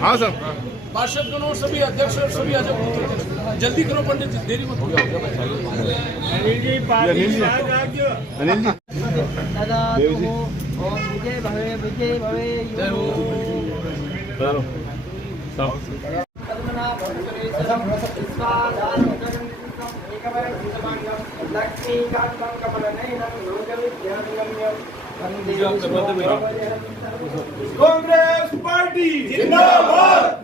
हाँ सर, पार्षदगण और सभी अध्यक्ष और सभी अध्यक्ष जल्दी करो पंडित जी, देरी मत करो। अनिल जी विजय भवे जय हो। चलो कांग्रेस पार्टी जिंदाबाद।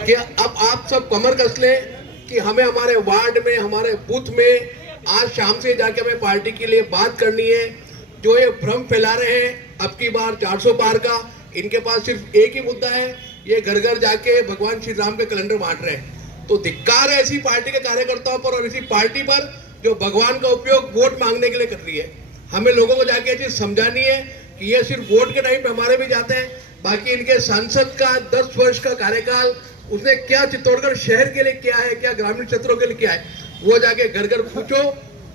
कि अब आप सब कमर कस ले कि हमें हमारे वार्ड में, हमारे बूथ में आज शाम से जाके हमें पार्टी के लिए बात करनी है। जो ये भ्रम फैला रहे हैं अब की बार 400 पार का, इनके पास सिर्फ एक ही मुद्दा है, ये घर घर जाके भगवान श्री राम के कैलेंडर बांट रहे हैं। तो धिक्कार है ऐसी पार्टी के कार्यकर्ताओं पर और ऐसी पार्टी पर जो भगवान का उपयोग वोट मांगने के लिए कर रही है। हमें लोगों को जाके ये चीज समझानी है कि ये सिर्फ वोट के टाइम पे हमारे भी जाते हैं, बाकी इनके सांसद का 10 वर्ष का कार्यकाल उसने क्या चित्तौड़गढ़ शहर के लिए किया है, क्या ग्रामीण क्षेत्रों के लिए किया है, वो जाके घर घर पूछो।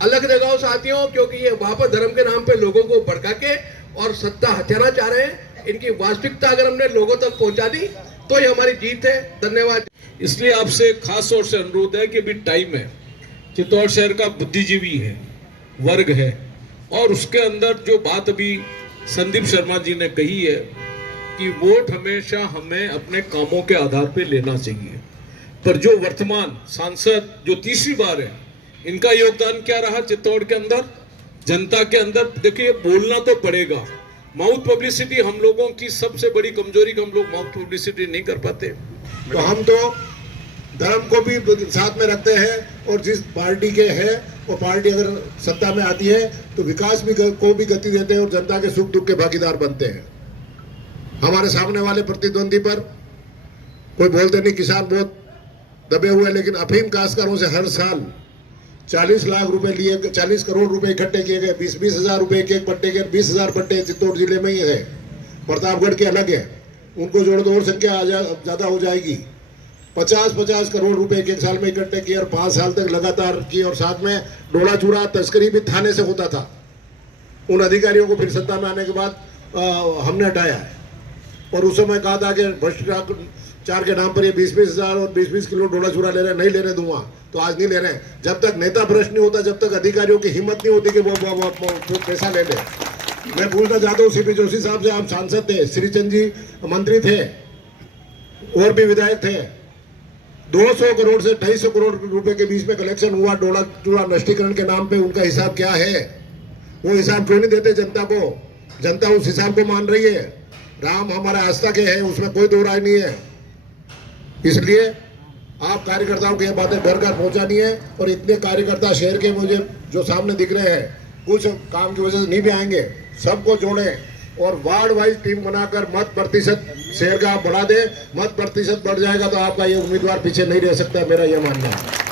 अलग जगहों साथियों, क्योंकि ये वापस धर्म के नाम पे लोगों को भड़का के और सत्ता हथियाना चाह रहे हैं। इनकी वास्तविकता अगर हमने लोगों तक पहुंचा दी तो ये हमारी जीत है। धन्यवाद। इसलिए आपसे खास तौर से अनुरोध है कि अभी टाइम है, चित्तौड़ शहर का बुद्धिजीवी है, वर्ग है, और उसके अंदर जो बात अभी संदीप शर्मा जी ने कही है कि वोट हमेशा हमें अपने कामों के आधार पे लेना चाहिए, पर जो वर्तमान सांसद जो तीसरी बार है, इनका योगदान क्या रहा चित्तौड़ के अंदर, जनता के अंदर। देखिए, बोलना तो पड़ेगा। माउथ पब्लिसिटी हम लोगों की सबसे बड़ी कमजोरी, हम लोग माउथ पब्लिसिटी नहीं कर पाते। तो हम तो धर्म को भी साथ में रखते हैं, और जिस पार्टी के है वो पार्टी अगर सत्ता में आती है तो विकास भी को भी गति देते हैं और जनता के सुख दुख के भागीदार बनते हैं। हमारे सामने वाले प्रतिद्वंदी पर कोई बोलते नहीं, किसान बहुत दबे हुए, लेकिन अफीम काश्तकारों से हर साल 40 लाख रुपए लिए, 40 करोड़ रुपए इकट्ठे किए गए। 20-20 हजार रुपए एक पट्टे के, 20,000 पट्टे चित्तौड़ जिले में ही है, प्रतापगढ़ के अलग है, उनको जोड़ दो और संख्या ज्यादा हो जाएगी। 50-50 करोड़ रुपए एक साल में इकट्ठे किए और 5 साल तक लगातार किए, और साथ में डोला चूरा तस्करी भी थाने से होता था। उन अधिकारियों को फिर सत्ता में आने के बाद हमने हटाया है, और उस समय कहा था कि भ्रष्टाचार के नाम पर ये 20-20 हजार और 20-20 किलो डोला चूरा ले रहे, नहीं लेने दूंगा, तो आज नहीं ले रहे। जब तक नेता भ्रष्ट नहीं होता, जब तक अधिकारियों की हिम्मत नहीं होती कि वो पैसा ले ले। मैं पूछना चाहता हूँ सीपी जोशी साहब से, आप सांसद थे, श्रीचंद जी मंत्री थे, और भी विधायक थे, 200 करोड़ से 250 करोड़ रुपए के बीच में कलेक्शन हुआ डोला चूरा नष्टीकरण के नाम पे। उनका हिसाब क्या है? वो हिसाब क्यों नहीं देते जनता को? जनता उस हिसाब को मान रही है। राम हमारा आस्था के है, उसमें कोई दो राय नहीं है। इसलिए आप कार्यकर्ताओं की ये बातें घर घर पहुंचानी है, और इतने कार्यकर्ता शहर के मुझे जो सामने दिख रहे हैं, कुछ काम की वजह से नहीं भी आएंगे, सबको जोड़ें और वार्ड वाइज टीम बनाकर मत प्रतिशत शहर का आप बढ़ा दें। मत प्रतिशत बढ़ जाएगा तो आपका ये उम्मीदवार पीछे नहीं रह सकता, मेरा यह मानना है।